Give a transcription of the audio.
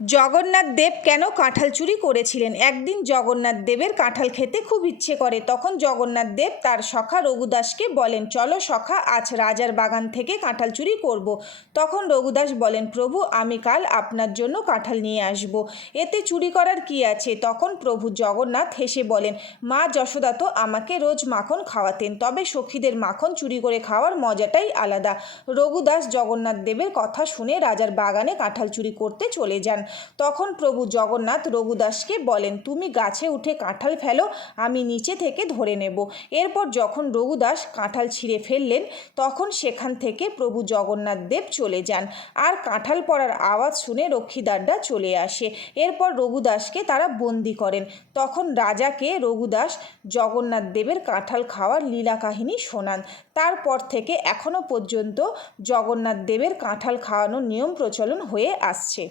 জগন্নাথ দেব কেন কাঁঠাল চুরি করেছিলেন? একদিন জগন্নাথ দেবের কাঁঠাল খেতে খুব ইচ্ছে করে। তখন জগন্নাথ দেব তার সখা রঘুদাসকে বলেন, চলো সখা, আজ রাজার বাগান থেকে কাঁঠাল চুরি করব। তখন রঘুদাস বলেন, প্রভু, আমি কাল আপনার জন্য কাঁঠাল নিয়ে আসব, এতে চুরি করার কি আছে? তখন প্রভু জগন্নাথ হেসে বলেন, মা যশোদা তো আমাকে রোজ মাখন খাওয়াতেন, তবে সখীদের মাখন চুরি করে খাওয়ার মজাটাই আলাদা। রঘুদাস জগন্নাথ দেবের কথা শুনে রাজার বাগানে কাঁঠাল চুরি করতে চলে যান। তখন প্রভু জগন্নাথ রঘুদাসকে বলেন, তুমি গাছে উঠে কাঁঠাল ফেলো, আমি নিচে থেকে ধরে নেব। এরপর যখন রঘুদাস কাঁঠাল ছিঁড়ে ফেললেন, তখন সেখান থেকে প্রভু জগন্নাথ দেব চলে যান। আর কাঁঠাল পড়ার আওয়াজ শুনে রক্ষীদাররা চলে আসে। এরপর রঘুদাসকে তারা বন্দি করেন। তখন রাজাকে রঘুদাস জগন্নাথ দেবের কাঁঠাল খাওয়ার লীলা কাহিনী শোনান। তারপর থেকে এখনও পর্যন্ত জগন্নাথ দেবের কাঁঠাল খাওয়ানোর নিয়ম প্রচলন হয়ে আসছে।